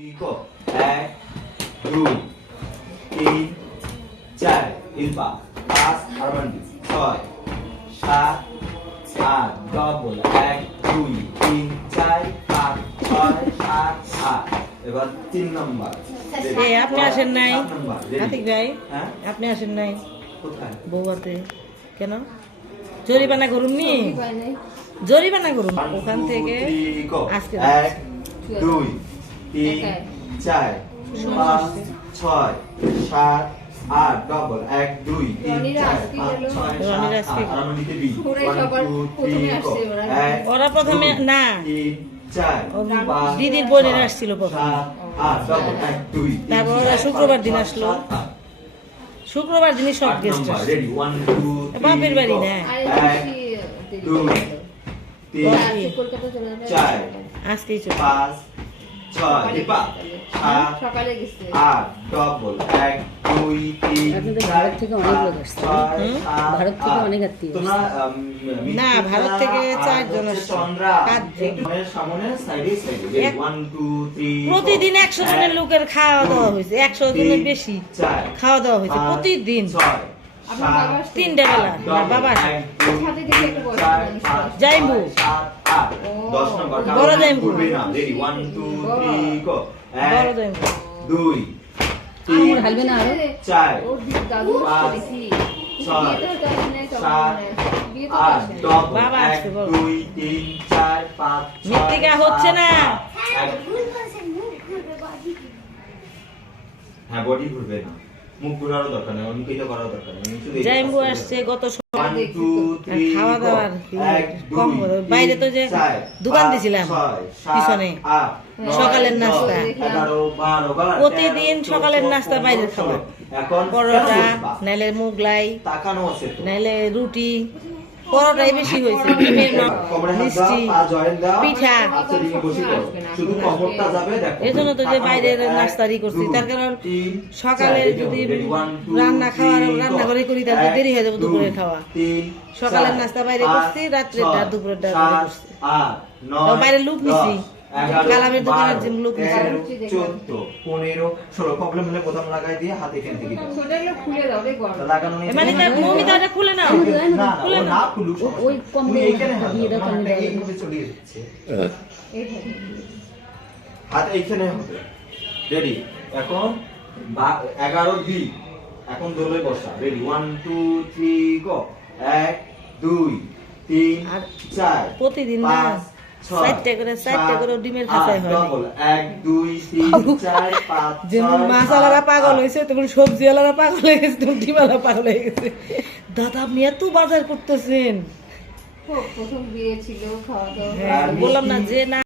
Iko, 1, 2, 3, 4, Ilpa, 5, Harmony, 6, 7, 8, double, 1, 2, 3, 4, 5, 6, 7, 8 এবার 3 number এই আপনি আসেন নাই আতিক ভাই হ্যাঁ আপনি আসেন নাই কোথায় বউয়াতে কেন জরিমানা করুন নি জরিমানা করুন ওখান থেকে আজকে 1 2 3 4 5 6 7 8 ডাবল 1 2 3 4 5 6 7 আর আমি নিতে দিই 1 2 3 ওরা প্রথমে না 4 দিদির বোনের আসছিল প্রথমে 8 ডাবল 1 2 তারপর ওরা শুক্রবার দিন আসলো শুক্রবার দিনই সব গেস্ট আসলো রেডি 1 2 বাপের বাড়ি না 1 2 3 4 আজকেই চলে 5 6 এপা সকালে গেছে 8 ডাবল 1 2 3 আপনাদের ভারত থেকে অনেক লোক আসছে ভারত থেকে অনেক আত্মীয় তোমরা না ভারত থেকে 4 জন আসছে চন্দ্রা 5 জন সামনে সাইডে সাইডে 1 2 3 প্রতিদিন 100 জনের লোকের খাওয়া দাওয়া হয়েছে 100 জনের বেশি খাওয়া দাওয়া হয়েছে প্রতিদিন 3টা বেলা আমার বাবা সাথে দিকে একটু বসে যাইবো 10 নম্বর বড় যাইবো রেডি 1 2 3 গো বড় যাইবো 2 আঙুর হালবে না আরো 4 ওর দিক দাদু দেখি 8 ডাবল বাবা আসছে, 1 বলো। 2 3 4 5 মৃত্তিকা হচ্ছে না। হ্যাঁ বডি ঘুরবে না মুখ ঘোরারও দরকার নেই অন্য কিছু করার দরকার নেই শুধু এই যাইবো কাজটা আসছে করবে। গত 1 2 আর 3 খাওয়া দাওয়ার কম করে। বাইরে তো যে দোকান দিছিলাম পিছনে সকালের নাস্তা প্রতিদিন সকালের নাস্তা বাইরে খাওয়া এখন পরোটা নাইলে মুগলাই তাকানো আছে তো নাইলে রুটি পরোটাই বেশি হয়েছে ডিমের মিষ্টি পিঠা শুধু কবরটা যাবে দেখো এই জন্য তো যে বাইরের নাস্তারি করছি তার কারণ সকালে যদি রান্না করে করি তাহলে দেরি হয়ে যাবে দুপুরে খাওয়া সকালের নাস্তা বাইরে করছি রাত্রে দুপুরের বাইরে করছি বাইরে লুক নিছি কালামের দোকানের যে লোক নিছি 14 15 16 প্রবলেম হলে বোতাম লাগাই দিয়ে হাতে এখান থেকে দাও। ছোটগুলো খুলে দাও রে গরম লাগানো নেই মানে তার মমিতা এটা খুলে নাও না ও না খুলুক ওই কম তুমি এইখানে হাত দিয়ে দাও দাও, তোমার কম দিয়ে এইভাবে চলে যাচ্ছে এইখানে হাত এইখানে হবে রেডি এখন 11 বি এখন দোলে বসা রেডি 1 2 3 গো 1 2 3 আর 4 প্রতিদিন না 4টা করে ডিমের খাঁচাই হয় 1 2 3 4 5 যেমন মাছওয়ালারা পাগল হয়েছে তেমন সবজিওয়ালারা পাগল হয়ে গেছে তেমন ডিমওয়ালা পাগল হয়ে গেছে দাদা আপনি এত বাজার করতেছেন প্রথম বিয়ে ছিল খাওয়া দাওয়া বললাম না যে না